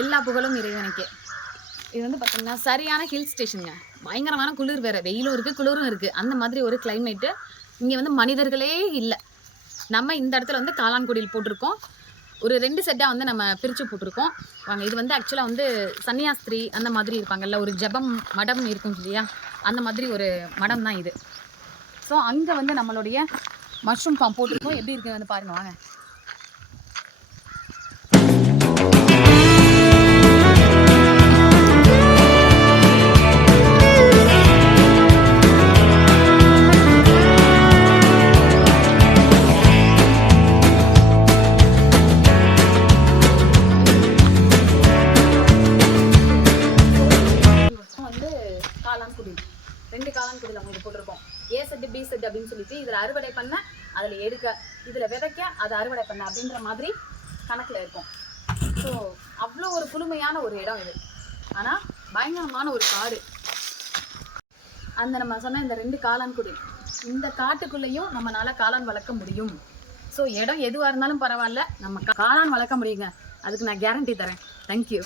எல்லா புகழும் இறைவனுக்கு. இது வந்து பார்த்தீங்கன்னா சரியான ஹில் ஸ்டேஷனுங்க. பயங்கரமான குளிர் வேற. வெயிலும் இருக்குது, குளிரும் இருக்குது. அந்த மாதிரி ஒரு கிளைமேட்டு. இங்கே வந்து மனிதர்களே இல்லை. நம்ம இந்த இடத்துல வந்து காளான்குடியில் போட்டிருக்கோம். ஒரு 2 செட்டாக வந்து நம்ம பிரித்து போட்டிருக்கோம். வாங்க, இது வந்து ஆக்சுவலாக வந்து சன்னியாஸ்திரி அந்த மாதிரி இருப்பாங்கல்ல, ஒரு ஜபம் மடம் இருக்கும் இல்லையா, அந்த மாதிரி ஒரு மடம் தான் இது. ஸோ அங்கே வந்து நம்மளுடைய மஷ்ரூம் ஃபார்ம் போட்டிருக்கோம். எப்படி இருக்குன்னு வந்து பாருங்க வாங்க. காளான்குடி 2 காளான்குடியில் அவங்க போட்டிருக்கோம். ஏ செட்டு பி செட் அப்படின்னு சொல்லிட்டு இதில் அறுவடை பண்ண, அதில் எடுக்க, இதில் விதைக்க, அதை அறுவடை பண்ண அப்படின்ற மாதிரி கணக்கில் இருக்கும். ஸோ அவ்வளோ ஒரு குளுமையான ஒரு இடம் இது. ஆனால் பயங்கரமான ஒரு காடு. அந்த நம்ம சொன்ன இந்த 2 காளான்குடி, இந்த காட்டுக்குள்ளேயும் நம்மளால காளான் வளர்க்க முடியும். ஸோ இடம் எதுவாக இருந்தாலும் பரவாயில்ல, நம்ம காளான் வளர்க்க முடியுங்க. அதுக்கு நான் கேரண்டி தரேன். தேங்க்யூ.